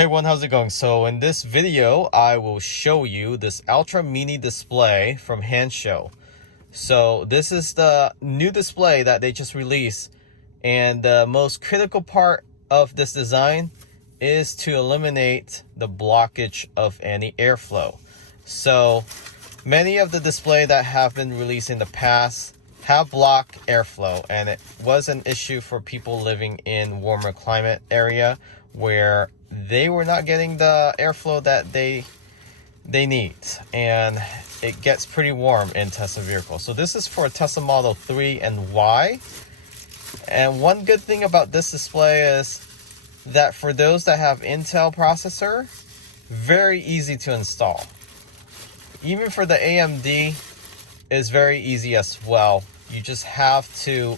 Hey everyone, how's it going? So in this video, I will show you this Ultra Mini display from Hanshow. So this is the new display that they just released, and the most critical part of this design is to eliminate the blockage of any airflow. So many of the display that have been released in the past have blocked airflow, and it was an issue for people living in warmer climate area where they were not getting the airflow that they need, and it gets pretty warm in Tesla vehicles. So this is for Tesla Model 3 and Y. And one good thing about this display is that for those that have Intel processor, very easy to install. Even for the AMD, is very easy as well. You just have to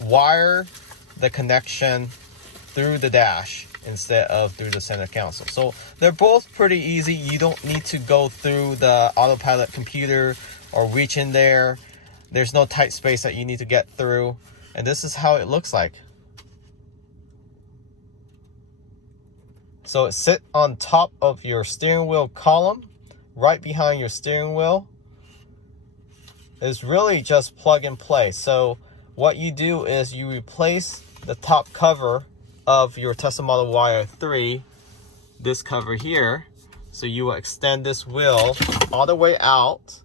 wire the connection through the dash instead of through the center console. So they're both pretty easy. You don't need to go through the autopilot computer or reach in there. There's no tight space that you need to get through. And this is how it looks like. So it sits on top of your steering wheel column, right behind your steering wheel. It's really just plug and play. So what you do is you replace the top cover of your Tesla Model Y 3, this cover here. So you will extend this wheel all the way out.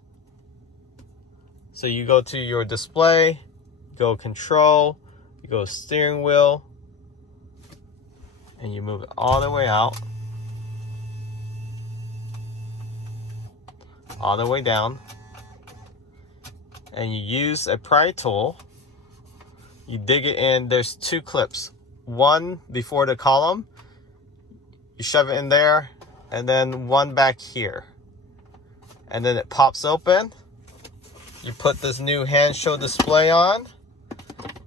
So you go to your display, go control, you go steering wheel, and you move it all the way out, all the way down. And you use a pry tool. You dig it in. There's two clips. One before the column, you shove it in there, and then one back here. And then it pops open. You put this new Hanshow display on.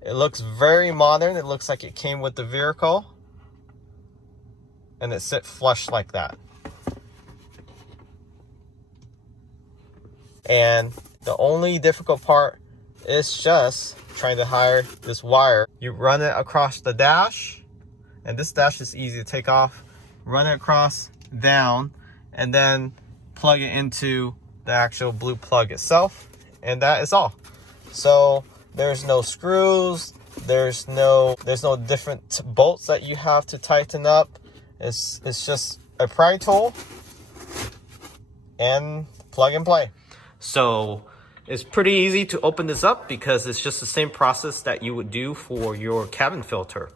It looks very modern. It looks like it came with the vehicle. And it sits flush like that. And the only difficult part is just trying to hire this wire. You run it across the dash, and this dash is easy to take off. Run it across, down, and then plug it into the actual blue plug itself, and that is all. So there's no screws, there's no different bolts that you have to tighten up. It's just a pry tool and plug and play. So it's pretty easy to open this up because it's just the same process that you would do for your cabin filter.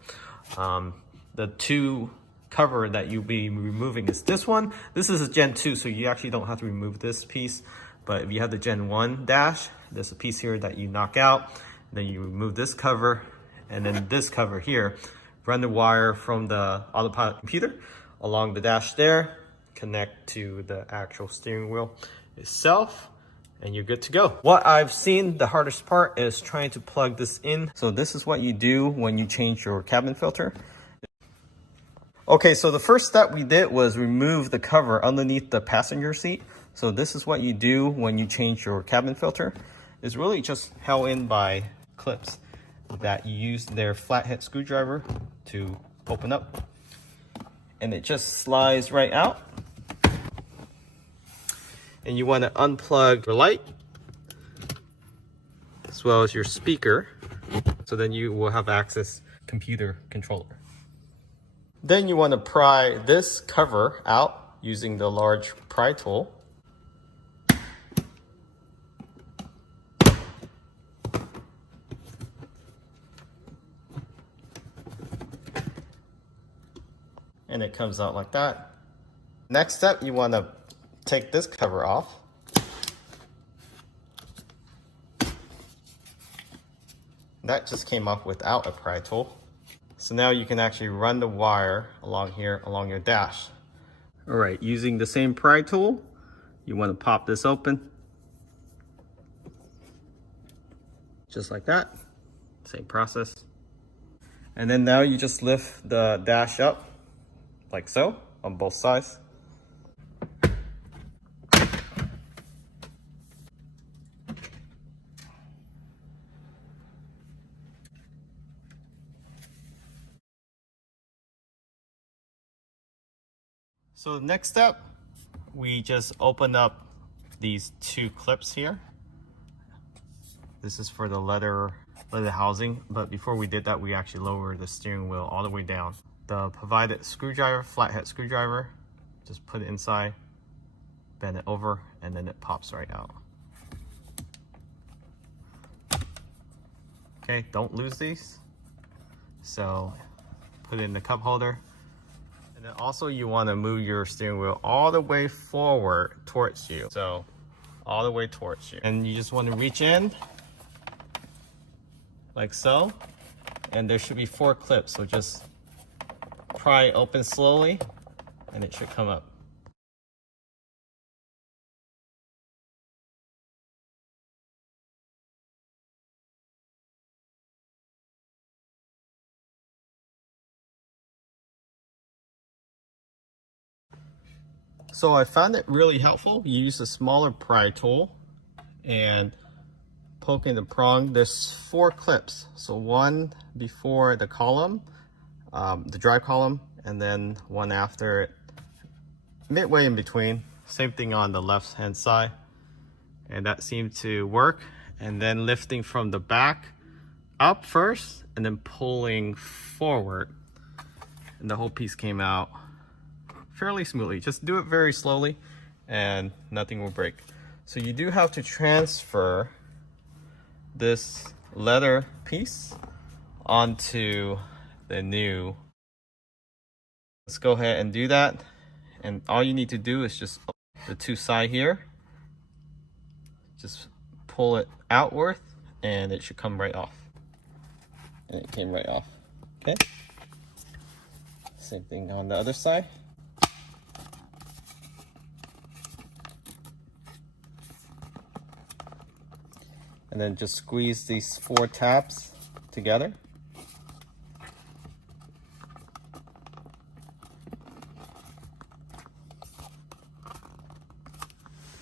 The two cover that you'll be removing is this one. This is a Gen 2, so you actually don't have to remove this piece. But if you have the Gen 1 dash, there's a piece here that you knock out. Then you remove this cover, and then this cover here. Run the wire from the autopilot computer along the dash there, connect to the actual steering wheel itself, and you're good to go. What I've seen the hardest part is trying to plug this in. So this is what you do when you change your cabin filter. Okay, so the first step we did was remove the cover underneath the passenger seat. So this is what you do when you change your cabin filter. It's really just held in by clips that you use their flathead screwdriver to open up. And it just slides right out. And you want to unplug your light as well as your speaker, so then you will have access computer controller. Then you want to pry this cover out using the large pry tool. And it comes out like that. Next step, you want to take this cover off. That just came off without a pry tool. So now you can actually run the wire along here, along your dash. All right, using the same pry tool, you want to pop this open. Just like that, same process. And then now you just lift the dash up like so on both sides. So the next step, we just open up these two clips here. This is for the leather housing, but before we did that, we actually lowered the steering wheel all the way down. The provided screwdriver, flathead screwdriver, just put it inside, bend it over, and then it pops right out. Okay, don't lose these. So put it in the cup holder. And then also you want to move your steering wheel all the way forward towards you. So all the way towards you. And you just want to reach in like so. And there should be 4 clips. So just pry open slowly and it should come up. So I found it really helpful. You use a smaller pry tool and poke in the prong. There's 4 clips. So one before the column, the drive column, and then one after it, midway in between. Same thing on the left hand side. And that seemed to work. And then lifting from the back up first and then pulling forward. And the whole piece came out fairly smoothly. Just do it very slowly and nothing will break. So you do have to transfer this leather piece onto the new. Let's go ahead and do that. And all you need to do is just the 2 sides here. Just pull it outward and it should come right off. And it came right off. Okay. Same thing on the other side. And then just squeeze these 4 tabs together.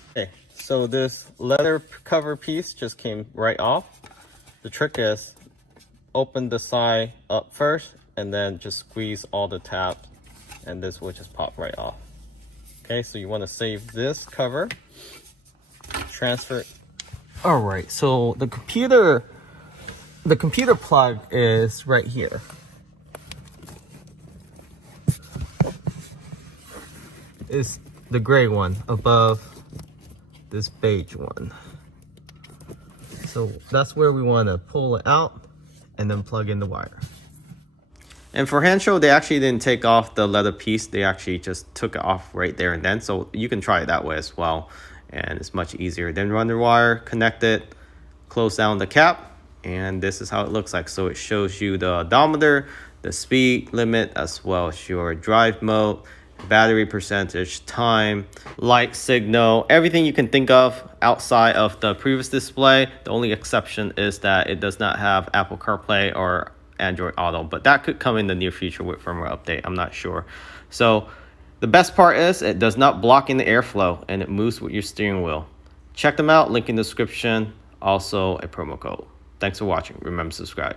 Okay, so this leather cover piece just came right off. The trick is open the side up first and then just squeeze all the tabs and this will just pop right off. Okay, so you want to save this cover, transfer it. All right, so the computer plug is right here. It's the gray one above this beige one. So that's where we want to pull it out and then plug in the wire. And for Hanshow, they actually didn't take off the leather piece. They actually just took it off right there and then. So you can try it that way as well. And it's much easier. Then run the wire, connect it, close down the cap, and this is how it looks like. So it shows you the odometer, the speed limit, as well as your drive mode, battery percentage, time, light signal, everything you can think of outside of the previous display. The only exception is that it does not have Apple CarPlay or Android Auto, but that could come in the near future with firmware update. I'm not sure. So the best part is it does not block in the airflow and it moves with your steering wheel. Check them out, link in the description, also a promo code. Thanks for watching. Remember to subscribe.